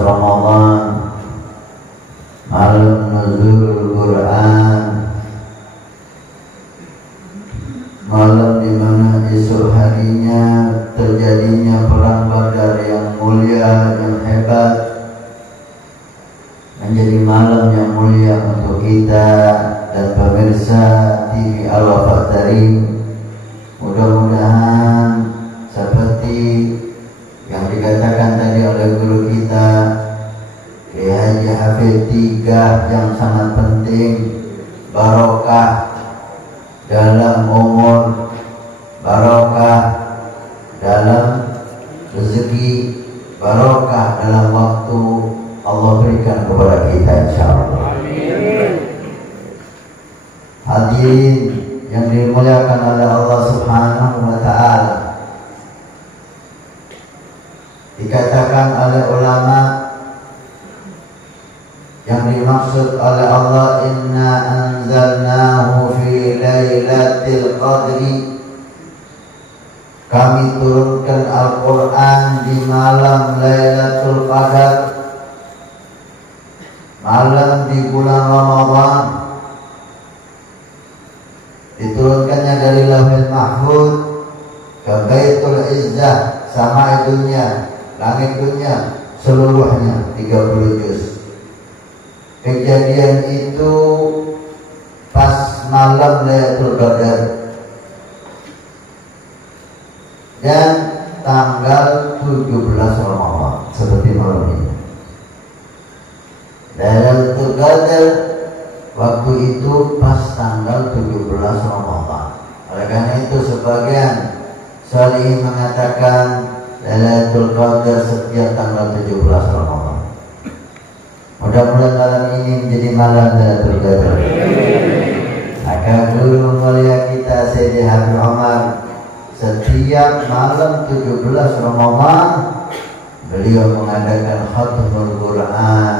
Ramadan, malam nuzul Quran, malam di mana esok harinya terjadinya perang Badar yang mulia, yang hebat, menjadi malam yang mulia untuk kita dan pemirsa TV Al-Wafa Tarim. Mudah-mudahan seperti yang dikatakan tadi oleh guru kita Kiai Haji Hafidh 3 yang sangat penting, barokah dalam umur, barokah dalam rezeki, barokah dalam waktu Allah berikan kepada kita, insyaallah. Amin. Hadirin yang dimuliakan oleh Allah Subhanahu wa taala, dikatakan oleh ulama yang dimaksud oleh Allah, inna anzalnahu fi lailatul qadri, kami turunkan Al-Quran di malam Lailatul Qadar, malam di bulan Ramadan. Diturunkannya dari Lauhul Mahfuz ke Baitul Izzah, sama dunia, langit dunia seluruhnya 30 juz. Kejadian itu pas malam Lailatul Qadar dan tanggal 17 Ramadan, seperti malam ini. Lailatul Qadar waktu itu pas tanggal 17 Ramadan. Oleh karena itu sebagian sholihin mengatakan Lailatul Qadar setiap tanggal 17 Ramadan. Mudah-mudahan malam ini menjadi malam Lailatul Qadar. Maka guru mulia kita Sayyidi Habib Umar, setiap malam 17 Ramadan beliau mengadakan khatmul Quran,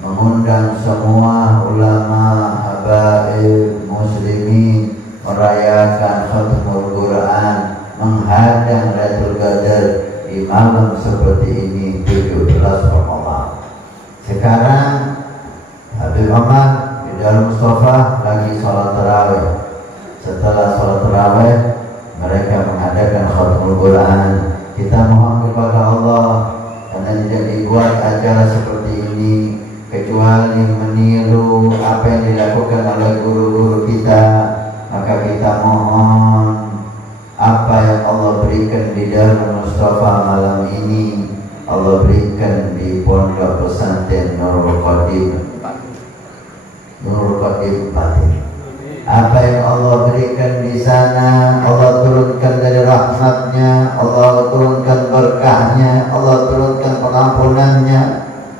mengundang semua ulama, habaib, muslimin merayakan khatmul Quran, menghadang Lailatul Qadar di malam seperti ini 17 Ramadan. Sekarang Habib Umar di dalam sofa lagi sholat tarawih. Setelah sholat tarawih mereka mengadakan khatmul Quran. Kita mohon kepada Allah, karena tidak dibuat acara seperti ini kecuali meniru apa yang dilakukan oleh guru-guru kita, maka kita mohon apa yang Allah berikan di dalam Mustafa malam ini Allah berikan di Pondok Pesantren Nurul Qadim Patin. Apa yang Allah berikan di sana Allah turunkan dari rahmatnya, Allah turunkan berkahnya, Allah turunkan pengampunannya,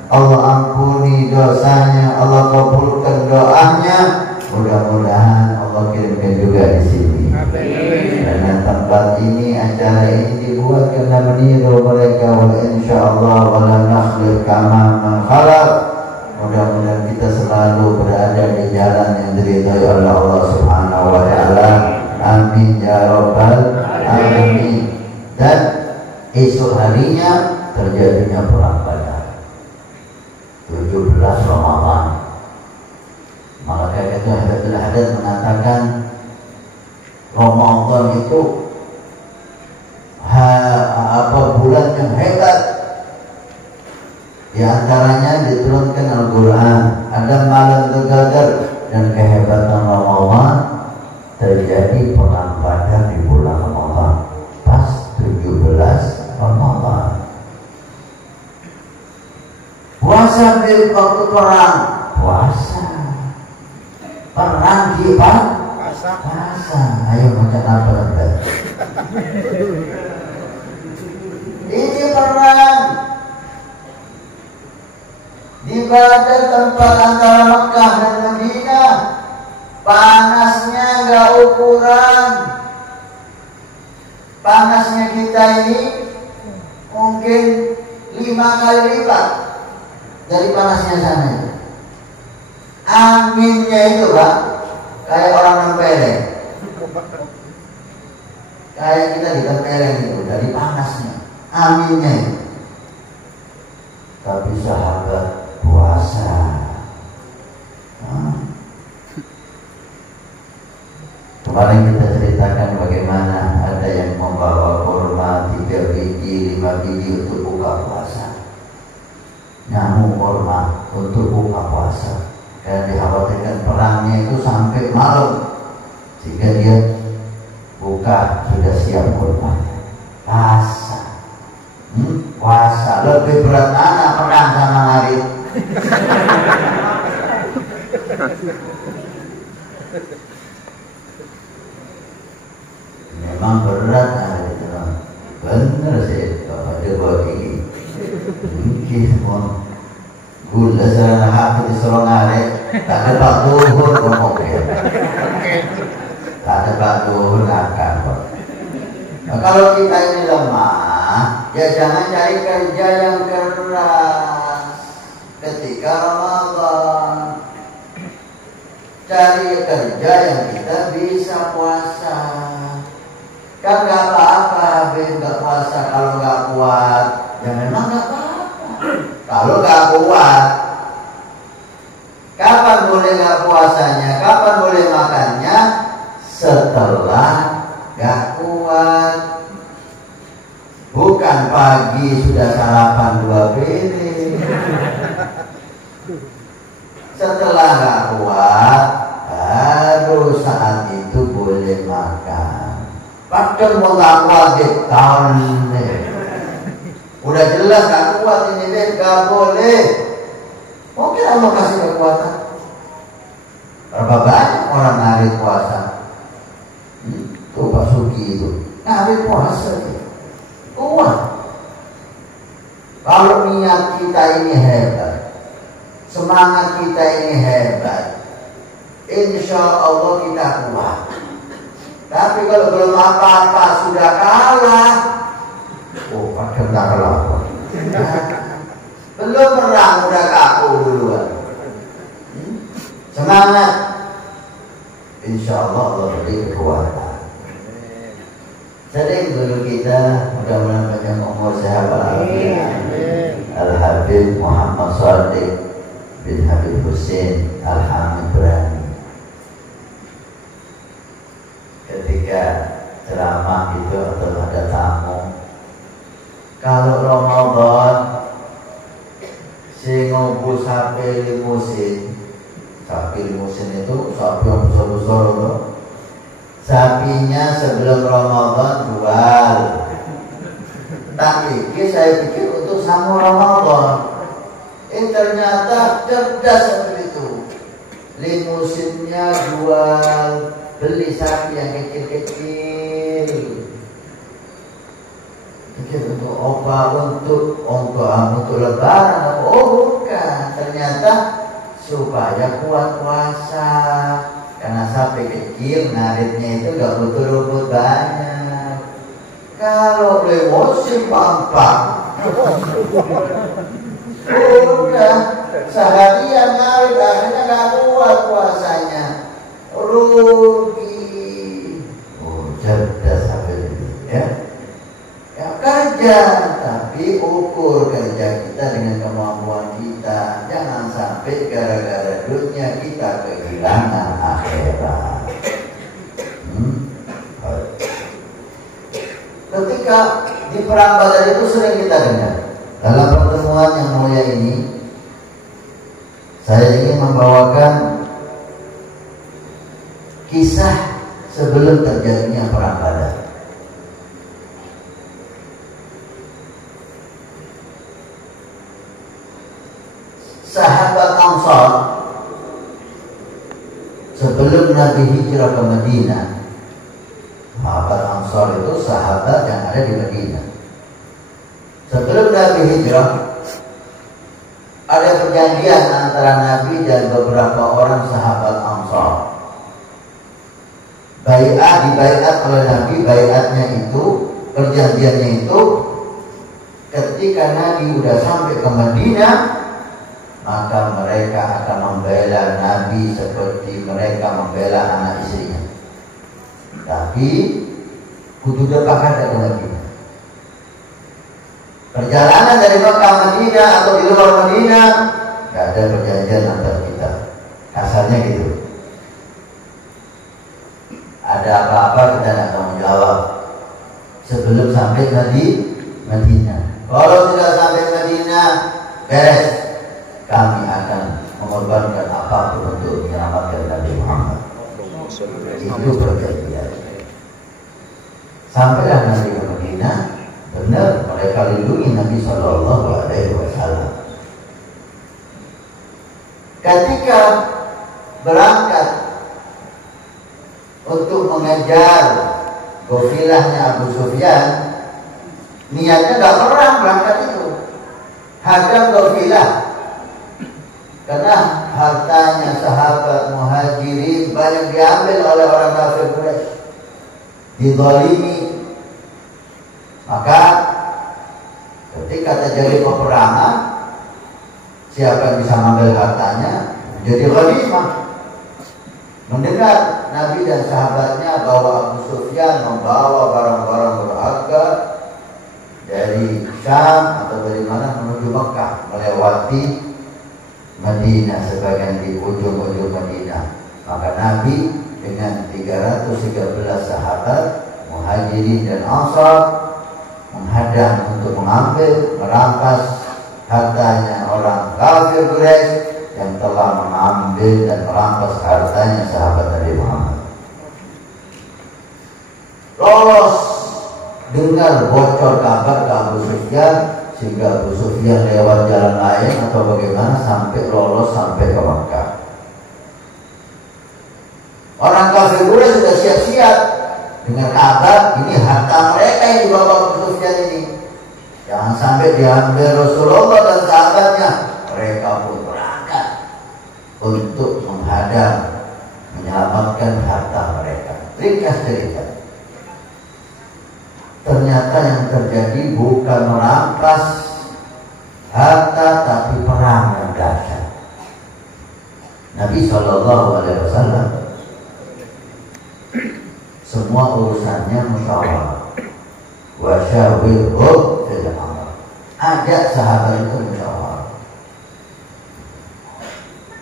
Allah ampuni dosanya, Allah kabulkan doanya. Mudah-mudahan Allah kirimkan juga di sini. Karena tempat ini, acara ini dibuat karena meniru mereka. Wa insyaallah wala nakhlif kama man khalaq. Mudah-mudahan kita selalu berada di jalan yang diridhai oleh Allah Subhanahu wa taala. Amin ya rabbal alamin. Dan esok harinya terjadinya perang Badar 17 Ramadan. Maka itu Habibul Hadad mengatakan Ramadan itu bulan yang hebat. Di antaranya diturunkan Al-Quran, ada malam Qadar, dan kehebatan Ramadan terjadi perang Badar di bulan Ramadan pas 17 Ramadan. Puasa di waktu perang, puasa. Perang di puasa. Ayo macam apa Anda? Ini perang di Badar, tempat antara Mekah dan Madinah. Panasnya enggak ukuran. Panasnya kita ini mungkin 5 kali lipat dari panasnya sana. Anginnya itu Pak kayak orang nempeleng. Kayak kita ditempeleng itu dari panasnya. Anginnya itu. tapi sahabat puasa. Kemarin kita ceritakan bagaimana ada yang membawa kurma 3 biji, 5 biji untuk buka puasa. Nyamuk kurma untuk buka puasa. Karena dikhawatirkan perangnya itu sampai malam, sehingga dia buka sudah siap kurmanya. Puasa lebih berat anak perang sama hari. Memang berat hari itu. Bener sih kalau dia bawa gigi. Mungkin semua gula serana hati di sorong hari. Tak ada Pak Duhur ngomong dia. Tak ada Pak Duhur akan. Nah, kalau kita ini lemah, ya jangan cari kerja yang keras ketika Ramadan. Cari kerja yang kita bisa puasa. Kan gak apa-apa habis gak puasa kalau gak kuat. Ya memang gak apa-apa. Kalau gak kuat, kapan boleh gak puasanya? Kapan boleh makannya? Setelah gak kuat. Bukan pagi sudah sarapan 2 piring. Setelah gak kuat, baru saat itu boleh makan. Padahal mau gak kuat tahun ini. Udah jelas gak kuat ini gak boleh. Mungkin Allah kasih kekuatan. Berapa banyak orang hari puasa? Tuh Pak Suki itu hari puasa kuat. Kalau niat kita ini hebat, semangat kita ini hebat, insya Allah kita kuat. Tapi kalau belum apa-apa sudah kalah, padahal tak kalah. Belum perang udah kaku duluan. Semangat, insya Allah Allah beri kekuatan. Sering dulu kita mudah-mudahan panjang umur sehat Al-Habib Muhammad Shadiq bin Habib Hussein Al-Hamid Brani. Ketika ceramah itu atau ada tamu, kalau Ramadan si ngobus sapi limusin itu sapi yang besar-besar itu. Sapinya sebelum Ramadan jual. Tapi saya pikir untuk sambung Ramadan. Ternyata cerdas seperti itu. Limusinnya jual, beli sapi yang kecil-kecil. Pikir untuk opa, untuk lebaran. Oh bukan, ternyata supaya kuat puasa. Karena sapi kecil ngaritnya itu gak butuh rumput banyak. Kalau emosi pampak, udah seharian ngarit akhirnya gak kuat puasanya, rugi. Cerdas sapi itu ya. Ya kerja, tapi ukur kerja kita dengan kemampuan kita. Jangan sampai gara-gara dunia kita kehilangan akhirat. Ketika di perang Badar itu sering kita dengar. Dalam pertemuan yang mulia ini, saya ingin membawakan kisah sebelum terjadinya perang Badar. Sahabat Ansar sebelum Nabi hijrah ke Madinah. Sahabat Ansar itu sahabat yang ada di Madinah. Sebelum Nabi hijrah, ada perjanjian antara Nabi dan beberapa orang sahabat Ansar. Dibaiat oleh Nabi. Baiatnya itu, perjanjiannya itu, ketika Nabi sudah sampai ke Madinah, maka mereka akan membela Nabi seperti mereka membela anak istrinya. Tapi kudu dekat ke Madinah. Perjalanan dari Mekah Madinah atau di luar Madinah, nggak ada perjanjian antar kita. Kasarnya gitu. Ada apa-apa kita nggak tanggung jawab sebelum sampai di Madinah. Kalau sudah sampai Madinah, beres. Kami akan mengorbankan apapun untuk menyelamatkan Nabi Muhammad. Itu perjanjian. Sampailah Nabi ke Madinah, benar mereka lindungi Nabi Shallallahu Alaihi Wasallam. Ketika berangkat untuk mengejar gofilahnya Abu Sufyan, niatnya gak perang berangkat itu, hadam gofilah, karena hartanya sahabat muhajirin banyak diambil oleh orang kafir Quraisy, dizalimi. Maka ketika terjadi peperangan, siapa yang bisa mengambil hartanya menjadi ghanimah. Mendengar Nabi dan sahabatnya bahwa Abu Sufyan membawa barang-barang berharga dari Syam atau dari mana menuju Mekah, melewati Madinah, sebagian di ujung-ujung Madinah. Maka Nabi dengan 313 sahabat muhajirin dan ansar menghadang untuk mengambil, merampas hartanya orang kafir Quraisy yang telah mengambil dan merampas hartanya sahabat Nabi Muhammad. Lolos dengar bocor kabar ke Abu Sufyan, sehingga Abu Sufyan lewat jalan lain atau bagaimana sampai lolos sampai ke Makkah. Orang kafir Quraisy sudah siap-siap dengan kabar ini harta mereka yang dibawa Abu Sufyan ini. Jangan sampai diambil Rasulullah dan sahabatnya. Mereka pun berangkat untuk menghadang, menyelamatkan harta mereka. Ringkas cerita. Ternyata yang terjadi bukan merampas harta, tapi perang yang dahsyat. Nabi Shallallahu Alaihi Wasallam semua urusannya musyawarah. Wa syawirhum fil amr. Ajak sahabat itu musyawarah.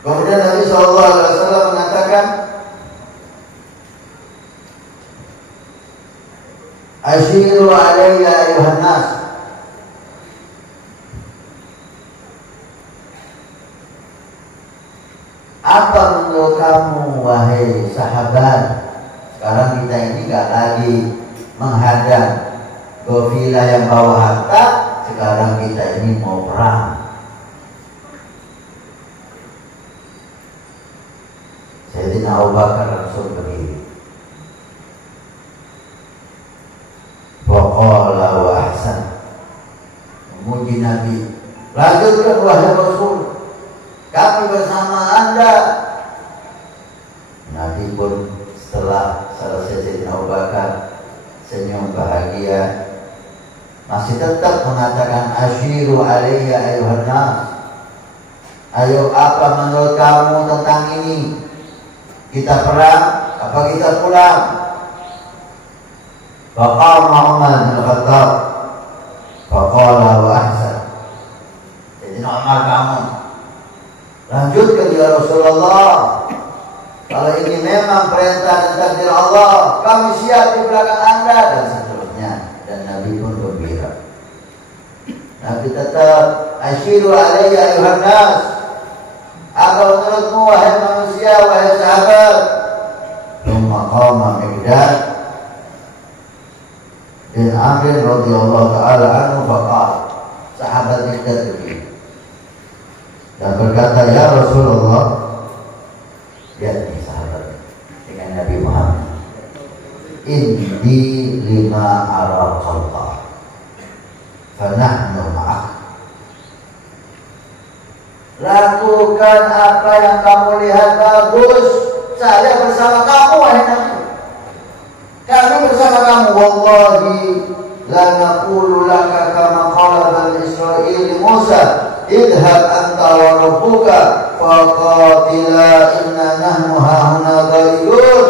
Kemudian Nabi Shallallahu Alaihi Wasallam mengatakan, Ashiru alayya ayuhan nas. Apa menurut kamu wahai sahabat? Sekarang kita ini gak lagi menghadang gofilah yang bawa harta. Sekarang kita ini mau perang. Sayyidina Abu Bakar langsung berdiri. Waqala wa ahsan. Memuji Nabi. Lanjutkan wahai Rasul, kami bersama Anda. Nabi pun setelah selesai Sayyidina Abu Bakar senyum bahagia, masih tetap mengatakan asyiru alayya ayuhan nas. Ayo, apa menurut kamu tentang ini? Kita perang apa kita pulang? Faqama Umar bin Khattab faqala wa ahsan. Jadi Umar, kamu lanjutkan ya Rasulullah. Kalau ini memang perintah dan takdir Allah, kami siap di belakang Anda, dan seterusnya. Dan Nabi pun gembira. Nabi tetap asyiru alayya ayuhan nas. Apa menurutmu wahai manusia, wahai sahabat? Thumma qama Miqdad bin Amr radhiyallahu ta'ala anhu faqala. Sahabat Miqdad begini dan berkata, ya Rasulullah, yakni sahabat dengan Nabi Muhammad, inni lima araqallah fanahnu ma'ak. Lakukan apa yang kamu lihat bagus, saya bersama kamu wahai Nabi. Kami bersama kamu. Wallahi la naqulu laka kama qala bani Israil Musa, idhab anta wa rabbuka faqatila inna nahnu hahuna ghaibun.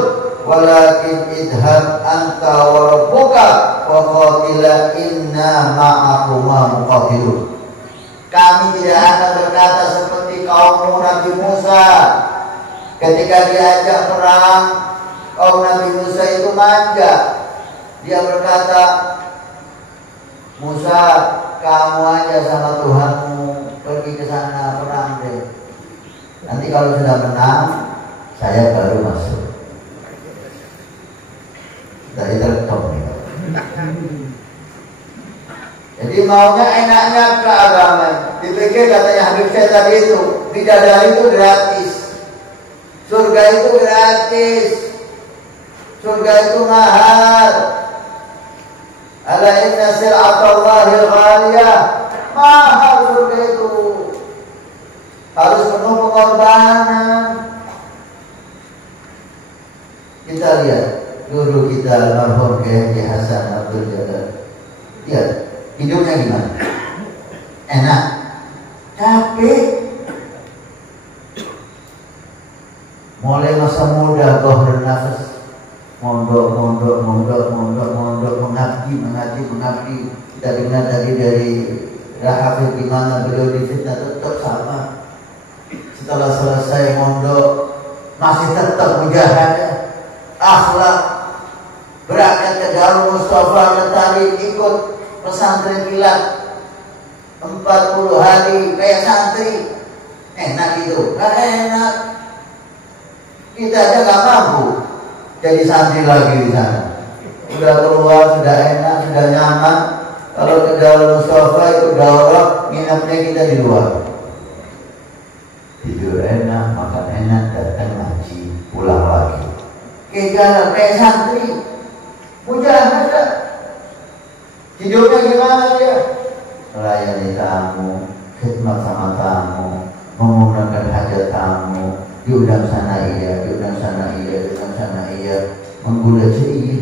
walakin idhab anta wa rabbuka wa qatila inna ma'akuma muqatilun. Kami tidak akan berkata seperti kaum Nabi Musa ketika diajak perang. Kaum Nabi Musa itu manja. Dia berkata, Musa, kamu aja sama Tuhanmu pergi ke sana perang deh. Nanti kalau sudah menang, saya baru masuk. Dari terketok nih. Jadi maunya enaknya keagamaan. Dipikir katanya Habib saya tadi itu, bidadari itu gratis, surga itu gratis, surga itu mahal. Ala inna sil'atallahi ghaliyah. Mahal surga itu, harus penuh pengorbanan. Kita lihat guru kita almarhum Kiai Hasan Abdul Jalal. Lihat hidupnya gimana? Enak, capek. Mulai masa muda gohar nafas, mondok, mengabdi. Kita dengar tadi dari Rahafid di mana beliau difitnah tetap sama. Setelah selesai mondok masih tetap mujahadah, akhlak, berangkat ke Darul Mustafa Letari, ikut pesantren kilat 40 hari kayak santri. Enak gitu? Gak enak. Kita aja gak mampu jadi santri lagi di sana. Sudah keluar, sudah enak, sudah nyaman. Kalau ke Darul Mustafa itu daurah, nginapnya kita di luar. Tidur enak, makan enak, datang ngaji, pulang lagi. Kayak santri, mujahadah. Hidupnya gimana dia? Melayani tamu, khidmat sama tamu, menggunakan hajat tamu, diundang sana iya, diundang sana iya, diundang sana iya, menggulat iya.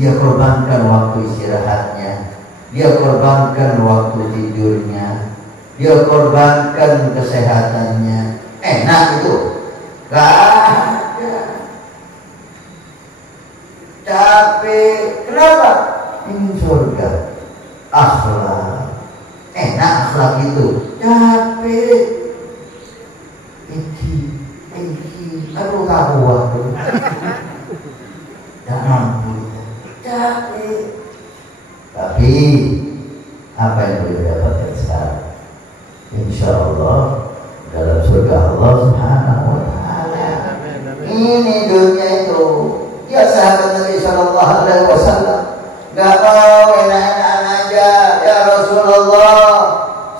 Dia korbankan waktu istirahatnya, dia korbankan waktu tidurnya, dia korbankan kesehatannya. Enak itu? Gak ada. Capek. Kenapa? Ingin surga. Akhlak. Enak akhlak itu. Capek. Iki. Aduh kabuah tuh. Dan mampu. Capek. Tapi apa yang boleh dapatkan sekarang? Insya Allah dalam surga Allah Subhanahu wa Ta'ala. Ini dunia itu. Ya sahabat Nabi Sallallahu Alaihi Wasallam gak mau enak-enakan aja. Ya Rasulullah,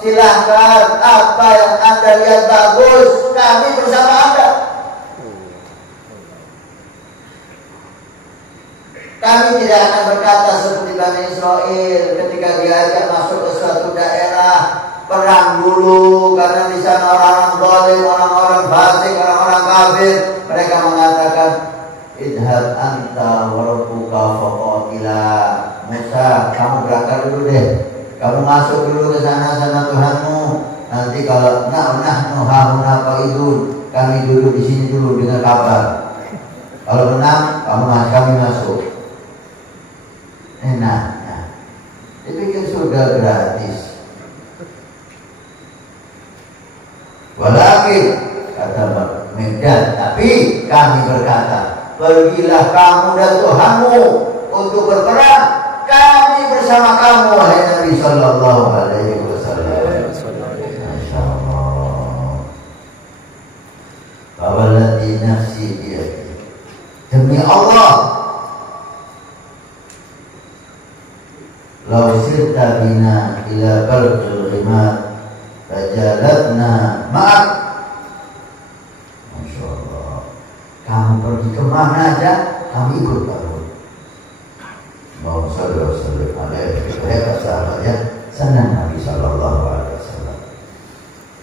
silahkan apa yang Anda lihat bagus, kami bersama Anda. Kami tidak akan berkata seperti Bani Israel ketika diajak masuk ke suatu daerah, perang dulu karena di sana orang-orang zalim, orang-orang fasik, orang-orang kafir. Mereka mengatakan, idhab anta wa rabbuka faqatila. Musa, kamu berangkat dulu deh. Kamu masuk dulu ke sana Tuhanmu. Nanti kalau nahnu hauna qaidun, kami duduk di sini dulu dengan kabar. Kalau menang, kami masuk. Enaknya. Dipikir surga gratis. Walakin kata Medan, tapi kami berkata, pergilah kamu dan Tuhanmu untuk berperang. Kami bersama kamu, wahai Nabi Sallallahu Alaihi Wasallam. Masya Allah. Walladzi nafsi biyadihi. Demi Allah, law sirta bina ila baldil ghimad fajalatna ma'ak. Masya Allah. Kamu pergi kemana aja, kami ikut kamu. Mau sallallahu alaihi hebat sahabat ya, senang Nabi Sallallahu Alaihi Wasallam.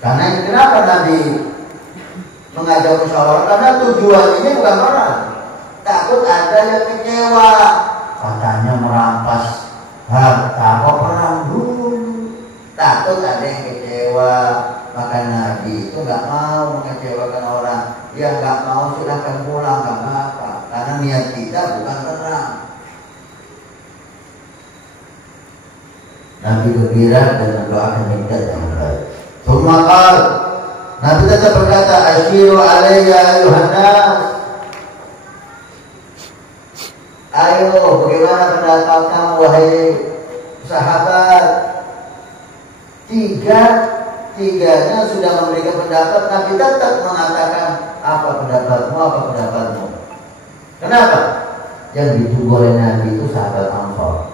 Karena ini kenapa Nabi mengajak musyawarah? Karena tujuan ini bukan orang. Takut ada yang kecewa, katanya merampas harta kok perang dulu. Takut ada yang kecewa, maka Nabi itu nggak mau mengecewakan orang. Dia nggak niat kita bukan perang. Nabi gembira dan mendoakan Mikdad yang baik. Sumakal, Nabi tetap berkata, Asyiru alayya ayuhan nas. Ayo, bagaimana pendapat kamu wahai sahabat? Tiganya sudah memberikan pendapat, Nabi tetap mengatakan, apa pendapatmu? Kenapa? Yang ditunggu oleh Nabi itu sahabat Ansor.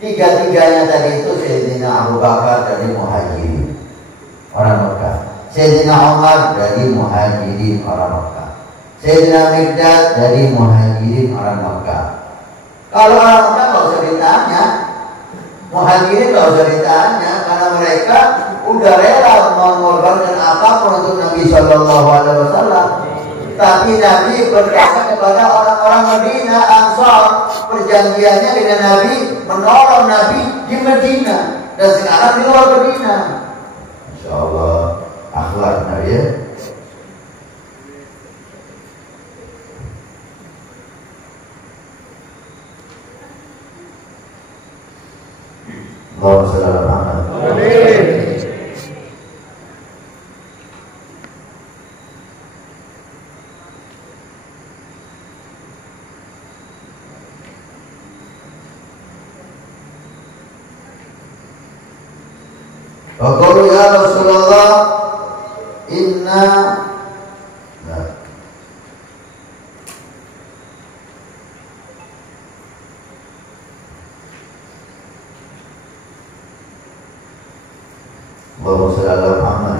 Tiga-tiganya tadi itu Sayyidina Abu Bakar dari Muhajirin, orang Mekah. Sayyidina Umar dari Muhajirin, orang Mekah. Sayyidina Mikdad dari Muhajirin, orang Mekah. Kalau orang Mekah nggak usah ditanya, Muhajirin nggak usah ditanya, karena mereka udah rela mengorbankan apapun untuk Nabi Shallallahu Alaihi Wasallam. Tapi Nabi berkata kepada orang-orang Madinah, Ansar, perjanjiannya dengan Nabi menolong Nabi di Madinah dan sekarang di luar Madinah. Insya Allah akhlak Nabi ya. Allahumma shalli ala Muhammad. Amin. Waqalu ya Rasulullah inna Allahumma shalli ala Muhammad.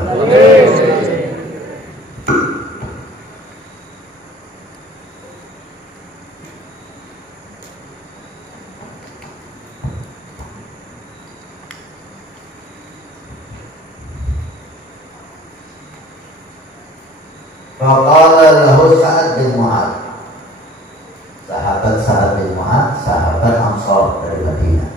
Faqala lahu Sa'ad bin Mu'adz, sahabat Sa'ad bin Mu'adz, sahabat Ansar dari Madinah.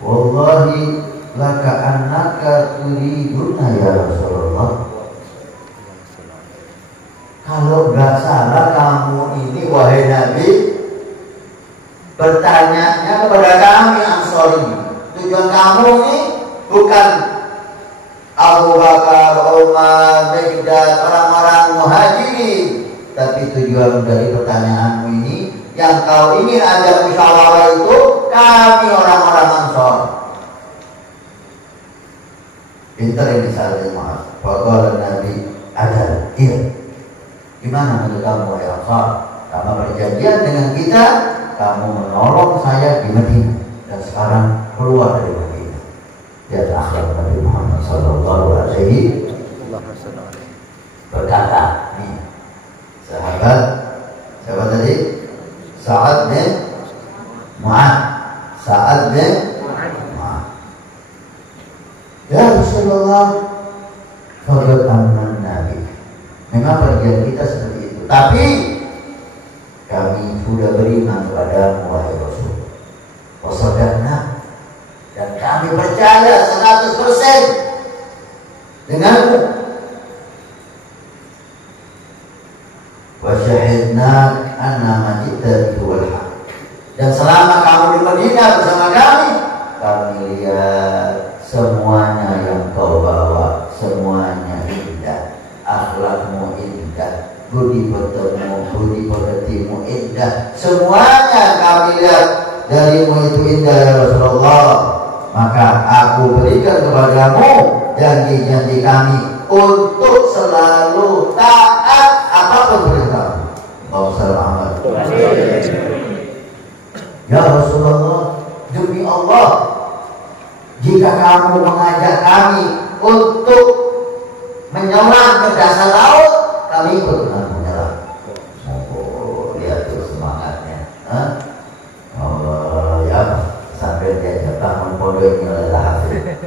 Wallahi laka annaka turiduna ya Rasulullah. Kalau gak salah kamu ini wahai Nabi bertanya kepada kami Ansar ini. Tujuan kamu ini bukan Abu Bakar, Umar, Mikdad, orang-orang Muhajirin, tapi tujuan dari pertanyaanmu ini yang kau ingin ajak musyawarah itu kami orang-orang Ansar. Pintar ini sahabat Mu'adz. Faqala Nabi ajal, iya. Gimana menurut kamu wahai Ansar? Kamu berjanjian dengan kita, kamu menolong saya di Madinah dan sekarang keluar dari Madinah. Ya akhlak Nabi Muhammad sallallahu alaihi berkata, nih sahabat siapa tadi? Sa'ad bin Mu'adz. Ya Rasulullah, faqad amanna Nabi. Memang perjanjian kita seperti itu, tapi kami sudah beriman kepadamu wahai Rasul. Wasadaqna, dan kami percaya 100% denganmu. Wa syahidna anna ma ji'ta bihi wal haq. Dan selama kamu di Madinah bersama kami lihat semuanya yang kau bawa, semuanya indah, akhlakmu indah, budi pekertimu indah, semuanya kami lihat darimu itu indah ya Rasulullah. Maka aku berikan kepadamu janji-janji kami untuk selalu taat apapun perintahmu. Allahumma ya Rasulullah, demi Allah, jika kamu mengajak kami untuk menyelam ke dasar laut, kami ikut dengan menyelam. Oh, lihat tuh semangatnya. Allah ya, sampai diajak bangun pondok ini oleh lahir.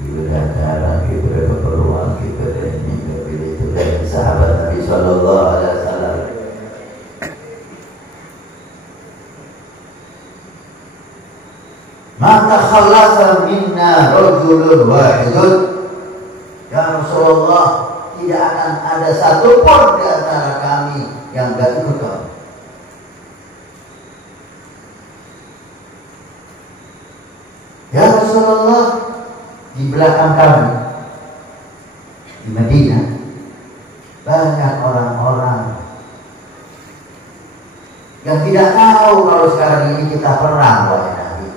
Gimana kita berkeperluan kita ini pilih itu dari sahabat Nabi Sallallahu Alaihi Wasallam. Maka khalasa minna rajulun wahidun. Ya Rasulullah, tidak akan ada satupun di antara kami yang gak ikut kamu. Ya Rasulullah, di belakang kami di Madinah banyak orang-orang yang tidak tahu kalau sekarang ini kita perang, wahai Nabi.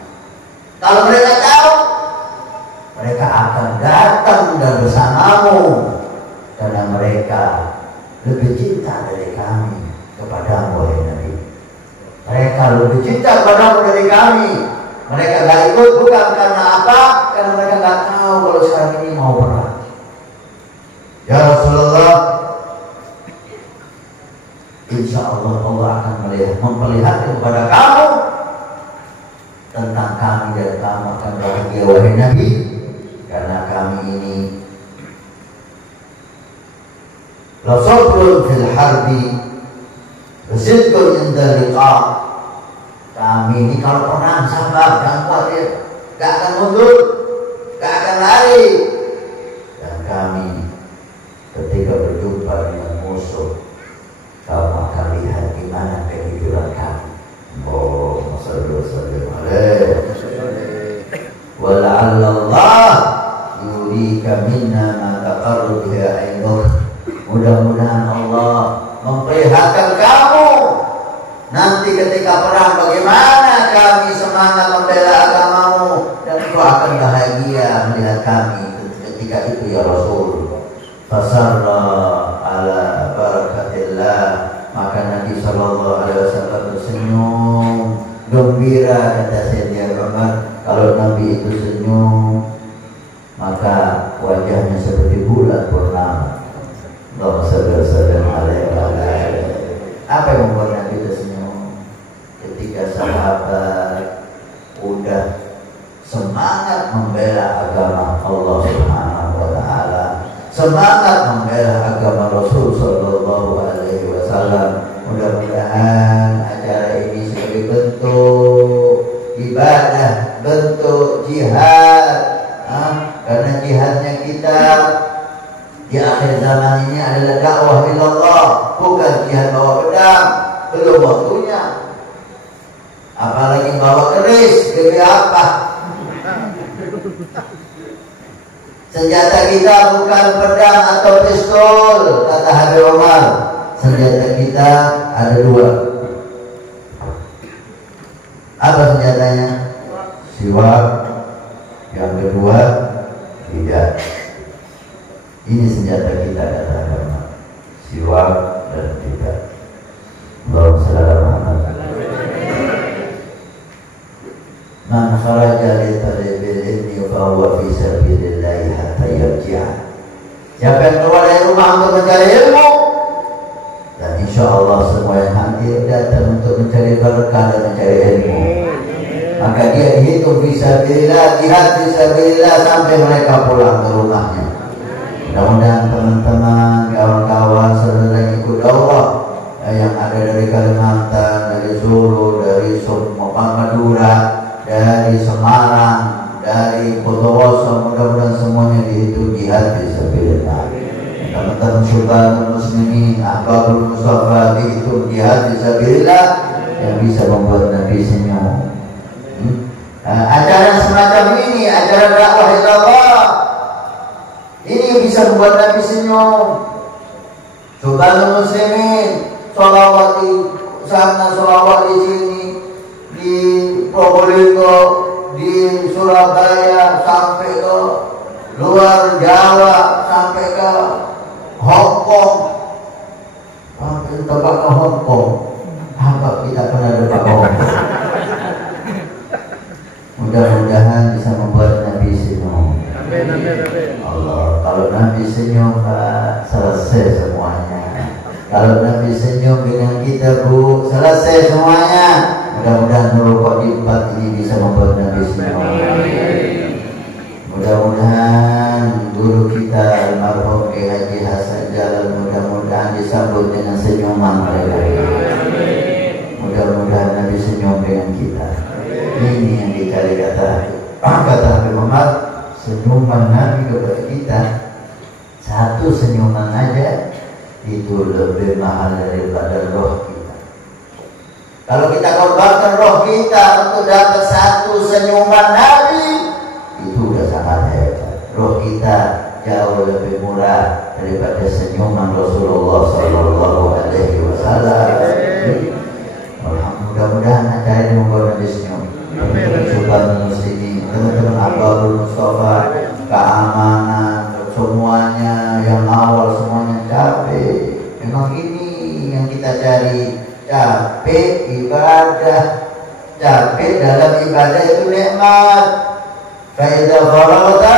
Kalau mereka tahu, mereka akan datang dan bersamamu, karena mereka lebih cinta dari kami kepadamu, wahai Nabi. Mereka lebih cinta kepadamu dari kami. Mereka gak ikut bukan karena apa? Karena mereka gak tahu kalau sekarang ini mau perang. Ya Rasulullah, insya Allah Allah akan memperlihatkan kepada kamu tentang kami dan kamu akan bahagia, wahai Nabi, karena kami ini Rasulullah fil harbi Rasulullah inda liqa. Kami ini kalau perang sabar, jangan khawatir, gak akan mundur, gak akan lari. Dan kami ketika berjumpa dengan musuh, kamu akan lihat gimana kehidupan kami. Oh, masallah wala'allallah yurika minna ma taqarru biha ainuk. Mudah-mudahan Allah memperlihatkan kamu nanti ketika perang bagaimana kami semangat membela agamamu, dan kau akan bahagia melihat kami ketika itu ya Rasul. Fasarra ala barakatillah, maka Nabi sallallahu alaihi wasallam tersenyum gembira. Kata Sayyidina Umar, kalau Nabi itu senyum maka wajahnya seperti bulan purnama. Allahumma shalli alaihi. Apa yang membuat Nabi tersenyum? Ketika sahabat udah semangat membela agama Allah Subhanahu wa taala, semangat membela agama Rasul sallallahu alaihi wasallam. Mudah-mudahan acara ini sebagai bentuk ibadah, bentuk jihad, karena jihadnya kita di akhir zaman ini adalah dakwah ilallah, bukan jihad bawa pedang, belum waktunya. Apalagi bawa keris, demi apa? Senjata kita bukan pedang atau pistol, kata Habib Umar. Senjata kita ada dua. Apa senjatanya? Siwak. Yang kedua, lidah. Ini senjata kita, kata agama. Siwak dan lidah. Allahumma shalli ala Muhammad. Man kharaja li talibil ilmi fa huwa fi sabilillah hatta yarji'a. Siapa yang keluar dari rumah untuk mencari ilmu, dan insya Allah semua yang hadir datang untuk mencari berkah dan mencari ilmu, maka dia dihitung fisabilillah, jihad fisabilillah sampai mereka pulang ke rumahnya. Mudah-mudahan teman-teman, kawan-kawan, saudara yang ikut dakwah yang ada dari Kalimantan, dari Solo, dari Madura, dari Semarang, dari Bondowoso, mudah-mudahan semuanya dihitung jihad fisabilillah. Teman-teman Syubanul Muslimin, Ahbabul Mustafa, dihitung jihad fisabilillah yang bisa membuat Nabi senyum. Acara semacam ini, acara dakwah ilallah, ini bisa membuat Nabi senyum. Syubanul Muslimin, sholawat di sana, sholawat di sini, di Probolinggo, di Surabaya, sampai ke luar Jawa, sampai ke Hong Kong, sampai tebak ke Hong Kong. Apa kita pernah tebak ke Hong Kong? Mudah-mudahan bisa membuat Nabi senyum. Allah, kalau Nabi senyum, Pak, selesai semuanya. Kalau Nabi senyum dengan kita, Bu, selesai semuanya. Mudah-mudahan Nurul Qadim 4 ini bisa membuat Nabi senyum. Mudah-mudahan guru kita almarhum Kiai Haji Hasan Jalal mudah-mudahan disambut dengan senyuman mereka. Mudah-mudahan Nabi senyum dengan kita. Ini yang dicari, kata Habib Muhammad. Senyuman Nabi kepada kita, satu senyuman aja itu lebih mahal daripada roh kita. Kalau kita korbankan roh kita untuk dapat satu senyuman Nabi, itu udah sangat hebat. Roh kita jauh lebih murah daripada senyuman Rasulullah Sallallahu Alaihi Wasallam. Mudah-mudahan acara ini membuat Nabi senyum. Teman-teman muslimin, teman-teman Abdul Mustafa, keamanan, semuanya yang awal semuanya capek. Memang ini yang kita cari, capek ibadah. Capek dalam ibadah itu nikmat. Faidah faragta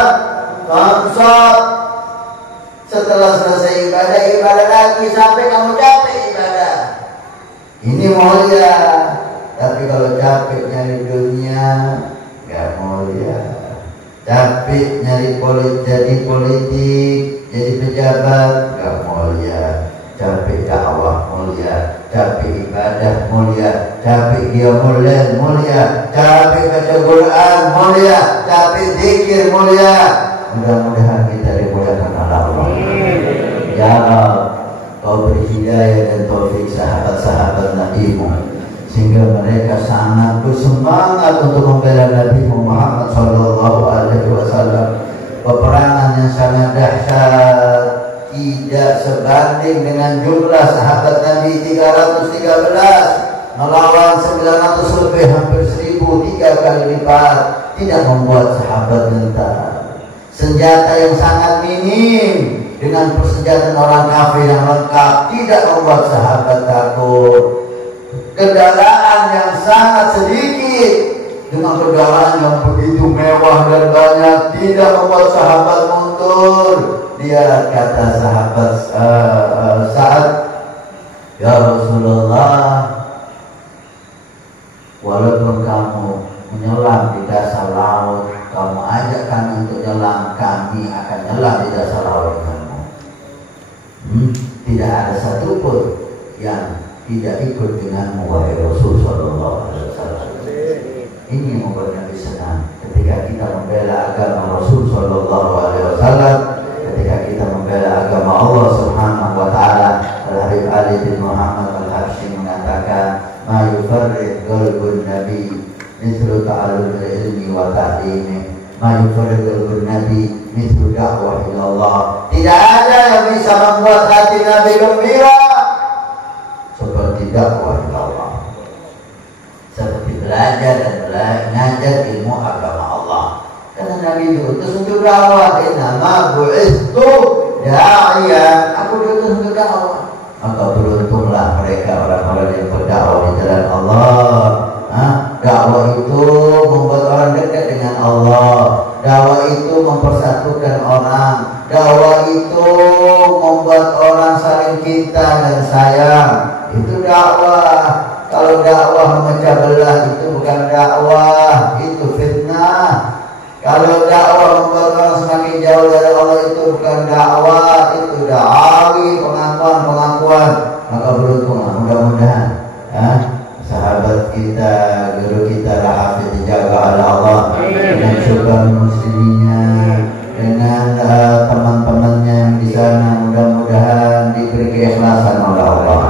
fansab. Setelah selesai ibadah lagi sampai kamu capek ibadah. Ini mulia. Tapi kalau capek nyari dunia, gak mulia. Capek nyari jadi politik, jadi pejabat, gak mulia. Capek dakwah mulia, capek ibadah mulia, capek qiyamul lail mulia, capek baca Quran mulia, capek zikir mulia. Mudah-mudahan kita dimuliakan Allah. Ya Allah, Kau beri hidayah dan taufik sahabat-sahabat Nabi-Mu, sehingga mereka sangat bersemangat untuk membela Nabi Muhammad Sallallahu Alaihi Wasallam. Peperangan yang sangat dahsyat, tidak sebanding dengan jumlah sahabat Nabi 313 melawan 900 lebih, hampir 1000, 3 kali lipat. Tidak membuat sahabat gentar. Senjata yang sangat minim dengan persenjataan orang kafir yang lengkap tidak membuat sahabat takut. Kendaraan yang sangat sedikit dengan kendaraan yang begitu mewah dan banyak tidak membuat sahabat mundur. Dia kata sahabat Sa'ad, ya Rasulullah, walaupun kamu menyelam di dasar laut, kamu ajak kami untuk nyelam, kami akan nyelam di dasar laut denganmu. Tidak ada satupun yang tidak ikut denganmu, wahai Rasul Sallallahu Alaihi Wasallam. Ini yang membuat Nabi senang ketika kita membela agama Rasul Sallallahu Alaihi Wasallam, ketika kita membela agama Allah Subhanahu Wa Taala. Al-Habib Ali bin Muhammad Al-Habsyi mengatakan, ma yufarrid qalbun Nabi mithlu ta'allumil ilmi wa ta'limi, ma yufarrid qalbun Nabi mithlu da'wah ila Allah. Tidak ada yang bisa membuat hati Nabi gembira seperti dakwah ila Allah, seperti belajar dan mengajar ilmu agama Allah. Karena Nabi diutus untuk dakwah. Innama bu'istu da'iyan, aku diutus untuk dakwah. Maka beruntunglah mereka orang-orang yang berdakwah di jalan Allah. Dakwah itu membuat orang dekat dengan Allah. Dakwah itu mempersatukan orang. Dakwah itu membuat orang saling cinta dan sayang. Itu dakwah. Kalau dakwah memecah belah itu bukan dakwah, itu fitnah. Kalau dakwah membuat orang semakin jauh dari Allah itu bukan dakwah, itu da'awi, pengakuan. Maka beruntunglah, mudah-mudahan sahabat kita, guru kita Al-Hafidz dijaga oleh Allah dengan syukur muslimnya, dengan teman-temannya yang di sana. Mudah-mudahan diberi keikhlasan oleh Allah,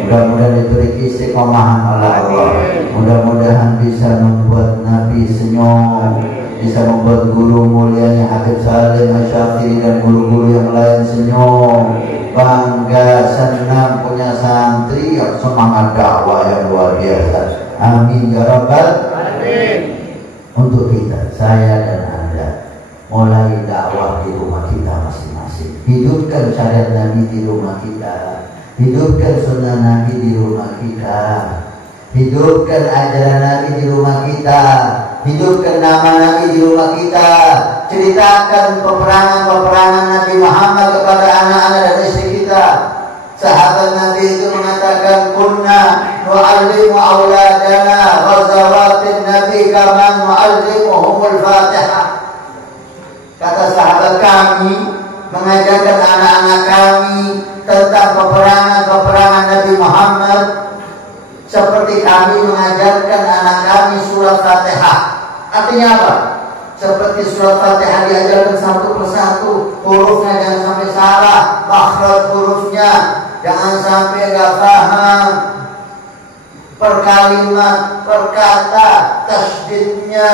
mudah-mudahan diberi istiqomahan oleh Allah, mudah-mudahan bisa membuat Nabi senyum, bisa membuat guru mulianya Habib Salim Asy-Syafii dan guru-guru yang lain senyum, bangga, senang punya santri yang semangat dakwah yang luar biasa. Amin ya rabbal alamin. Untuk kita, saya dan Anda, mulai dakwah di rumah kita masing-masing. Hidupkan syariat Nabi di rumah kita, hidupkan sunnah Nabi di rumah kita, hidupkan ajaran Nabi di rumah kita, hidupkan nama Nabi di rumah kita. Ceritakan peperangan-peperangan Nabi Muhammad kepada anak-anak dan istri kita. Sahabat Nabi itu mengatakan, kunna nu'allimu auladana ghazawatin Nabi kama nu'allimuhumul Fatihah. Kata sahabat, kami mengajarkan anak-anak kami tentang peperangan-peperangan Nabi Muhammad seperti kami mengajarkan anak kami surat Fatihah. Artinya apa? Seperti surat Fatihah diajarkan satu persatu, hurufnya jangan sampai salah, makhraj hurufnya, berkata, tasydidnya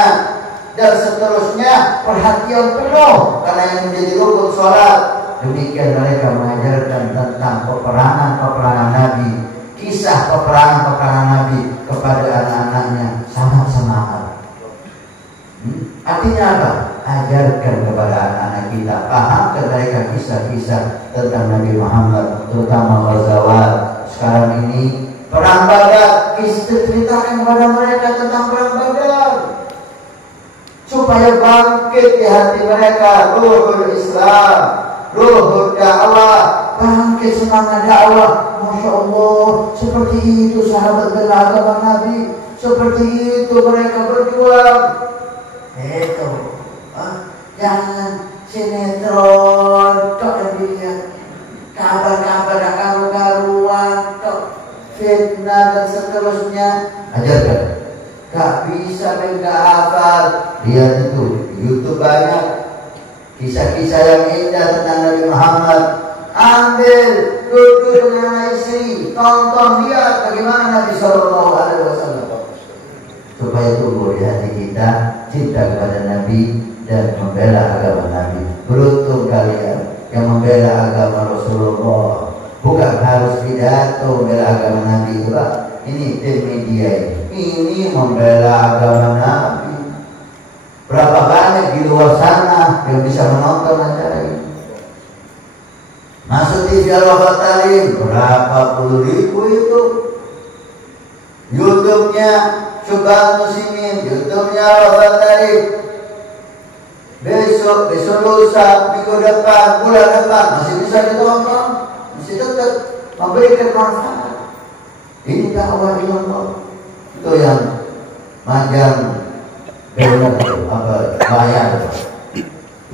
dan seterusnya perhatian penuh karena yang menjadi rukun sholat. Demikian mereka mengajarkan tentang peperangan Nabi, kisah peperangan Nabi kepada anak-anaknya, sangat semangat. Artinya apa? Ajarkan kepada anak-anak kita, pahamkan mereka kisah-kisah tentang Nabi Muhammad, terutama Ghazawat. Sekarang ini perang Badar, ceritakan kepada mereka tentang perang Badar supaya bangkit di hati mereka ruhul Islam, ruhul dakwah, bangkit semangat dakwah. Masya Allah, seperti itu sahabat bela agama Nabi, seperti itu mereka berjuang. Itu jangan sinetron kok dia, kabar-kabar karu-karuan kok, fitnah dan seterusnya. Ajarkan, gak bisa gak hafal. Lihat itu YouTube banyak kisah-kisah yang indah tentang Nabi Muhammad. Ambil, duduk dengan istri, tonton, lihat bagaimana Nabi SAW, supaya tumbuh di hati kita cinta kepada Nabi dan membela agama Nabi. Beruntung kalian yang membela agama Rasulullah, bukan harus pidato membela agama Nabi itu, Pak. Ini tim media ini membela agama Nabi. Berapa banyak di luar sana yang bisa menonton acara ini? Masuk TV Al-Wafatalim berapa puluh ribu itu. YouTube-nya Syubhat Muslimin, YouTube-nya Al-Wafatalim. Besok lusa, minggu depan, bulan depan masih bisa ditonton, masih tetap memberikan manfaat. Ini dakwah Allah. Itu yang majang benar apa bayar.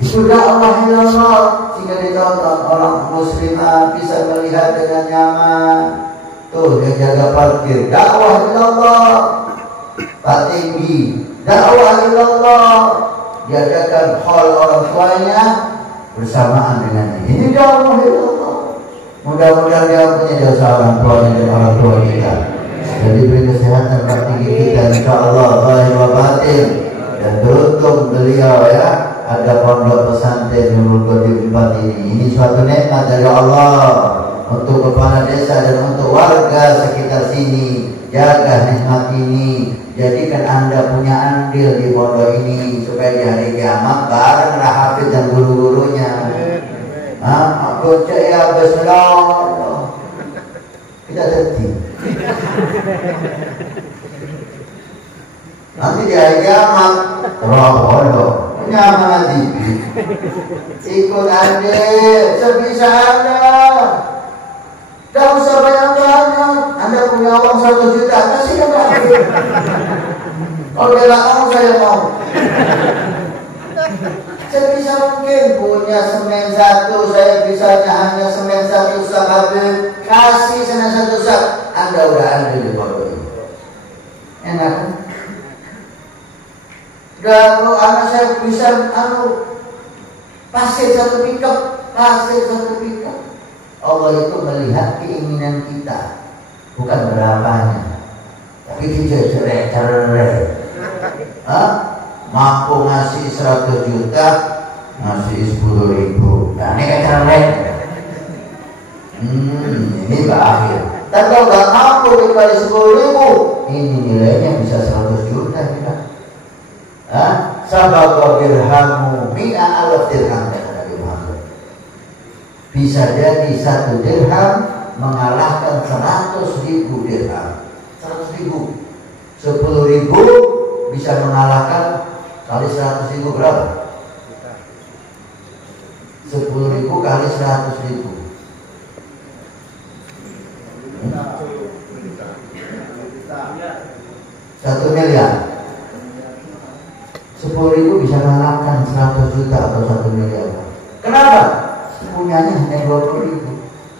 Itu dakwah Allah sehingga ditonton orang muslimah bisa melihat dengan nyaman. Tuh yang jaga parkir, dakwah Allah. Pak Tinggi, dakwah Allah. Diadakan hall orang tuanya bersamaan dengan ini dakwah Allah. Mudah-mudahan dia punya jasa orang tuanya dan orang tua kita. Jadi beri kesehatan Pak Tinggi kita, insyaallah zahir wa batin. Dan beruntung beliau ya ada pondok pesantren Nurul Qadim 4 ini. Ini suatu nikmat dari Allah untuk kepala desa dan untuk warga sekitar sini. Jaga nikmat ini, jadikan Anda punya andil di pondok ini supaya di hari kiamat bareng hafid dan guru-gurunya. Aku cek ya bismillah. Kita sedih. Nanti di hari kiamat roh nyaman lagi. Ikut adik sebisa Anda. Gak usah banyak-banyak. Anda punya uang 1 juta, kasih ke adik. Kalau bela kamu saya mau. Sebisa mungkin punya semen 1, saya bisanya hanya semen 1 sak habis. Kasih semen 1 sak, Anda udah ambil di pondok ini. Enak kan? Kalau anak saya bisa pasir 1 pickup, Allah itu melihat keinginan kita, bukan berapanya, tapi kita cerai. Mampu ngasih 100 juta, ngasih 10.000. Nah ini kan cerai. Ini berakhir. Tapi kalau nggak mampu kembali 10.000, ini nilainya bisa 100 juta kita. Sabab dirhamu mi'a alaf dirham, kata Nabi Muhammad. Bisa jadi 1 dirham mengalahkan 100.000 dirham. 100.000, 10.000 bisa mengalahkan kali 100.000 berapa? 10.000 kali 100.000. 1 miliar. 10.000 bisa mengalahkan 100 juta atau 1 miliar. Kenapa? Semuanya hanya 20.000.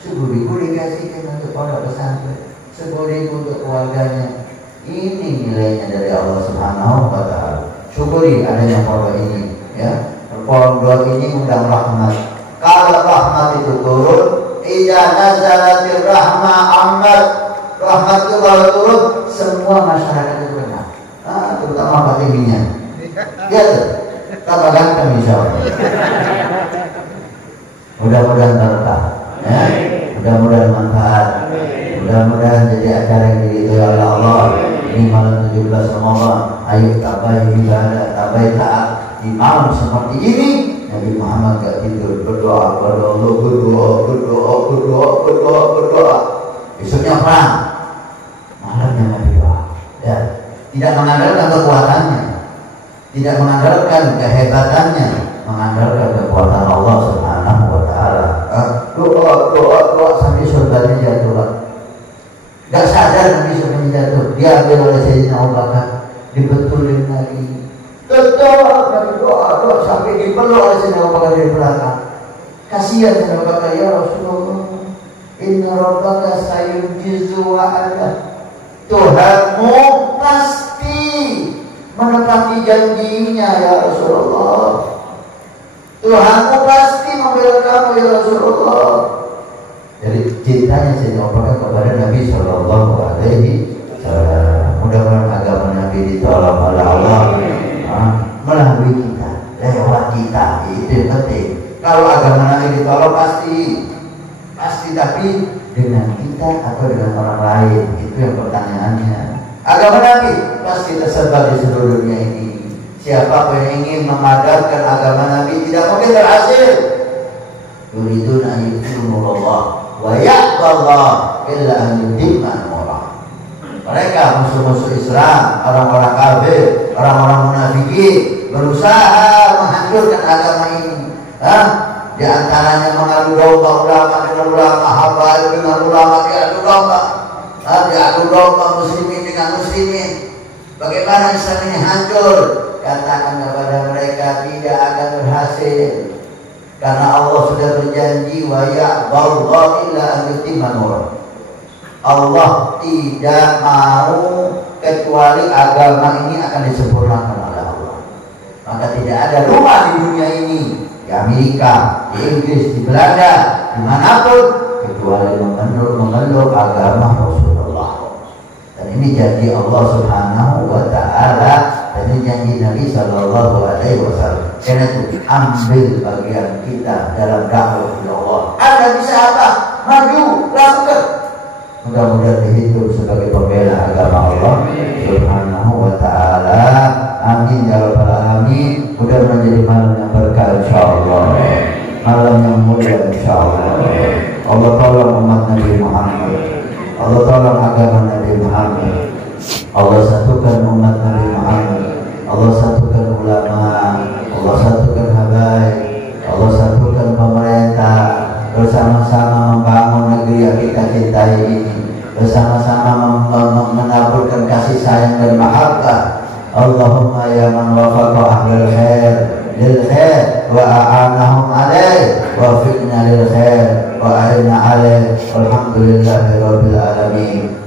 10.000 dikasihkan untuk pondok pesantren, 10.000 untuk keluarganya. Ini nilainya dari Allah Subhanahu wa Ta'ala. Syukuri adanya pondok ini, ya. Pondok ini undang rahmat. Kalau rahmat itu turun, idza nazalatir rahmah ammat. Rahmat itu kalau turun, semua masyarakat itu benar. ininya. Ya, tambah ganteng insya Allah. Mudah-mudahan berkah, ya. Mudah-mudahan manfaat. Mudah-mudahan jadi acara yang diridhoi oleh Allah. Ini malam 17 Ramadan. Ayo tambah ibadah, tambah taat. Di malam seperti ini Nabi Muhammad gak tidur, berdoa kepada Allah, berdoa. Besoknya perang, malamnya Nabi doa. Ya, tidak mengandalkan kekuatannya, tidak mengandalkan kehebatannya, mengandalkan kekuatan Allah Subhanahu wa Ta'ala. Doa sampai surganya jatuh. Gak sadar Nabi surganya jatuh. Dia ambil oleh Sayyidina Abu Bakar, dibetulin lagi. Doa sampai dipeluk oleh Sayyidina Abu Bakar dari belakang. Kasihan Sayyidina Abu Bakar, ya Rasulullah, inna rabbaka sayujizu wa'adah. Tuhanmu pasti menepati janjinya ya Rasulullah. Tuhanmu pasti membela kamu ya Rasulullah. Jadi cintanya Sayyidina Abu Bakar kepada Nabi Sallallahu Alaihi Wasallam. Mudah-mudahan agama Nabi ditolong oleh Allah melalui kita, lewat kita. Itu yang penting. Kalau agama Nabi ditolong pasti, tapi dengan kita atau dengan orang lain, itu yang pertanyaannya. Agama Nabi pasti tersebar di seluruh dunia ini. Siapa yang ingin memadamkan agama Nabi tidak mungkin berhasil. Yuriduna an yudhhirullaha wa ya'ballah illa an yutimma nurah. Mereka musuh-musuh Islam, orang-orang kafir, orang-orang munafikin berusaha menghancurkan agama ini. Di antaranya mengadu domba ulama dengan ulama, habaib dengan ulama, diadu domba muslimin dengan muslimin. Bagaimana Islam ini hancur? Katakan kepada mereka tidak akan berhasil, karena Allah sudah berjanji wa ya'ballahu illa an yutimma nurah. Allah tidak mau kecuali agama ini akan disempurnakan oleh Allah. Maka tidak ada rumah di dunia ini, di Amerika, di Inggris, di Belanda, dimanapun, kecuali memeluk agama Rasulullah. Dan ini janji Allah Subhanahu wa Ta'ala, dan ini janji Nabi Sallallahu Alaihi Wasallam. Karena itu ambil bagian kita dalam dakwah Allah. Anda bisa apa? Maju, lakukan. Mudah-mudahan dihitung sebagai pembela agama Allah Subhanahu wa Ta'ala. Amin ya rabbal alamin. Mudah-mudahan menjadi malam yang berkah insyaallah, malam yang mulia insyaallah. Allah tolong umat Nabi Muhammad, Allah tolong agama Nabi Muhammad, Allah satukan umat Nabi Muhammad, Allah satukan ulama, Allah satukan habaib, Allah satukan pemerintah, bersama-sama membangun negeri yang kita cintai ini, bersama-sama menaburkan kasih sayang dan mahabbah. Allahumma ya man wafaqa ahlul khair lil khair wa a'anahum alaih wa fiqna lil khair wa a'inna alaih. Alhamdulillahi rabbil alamin.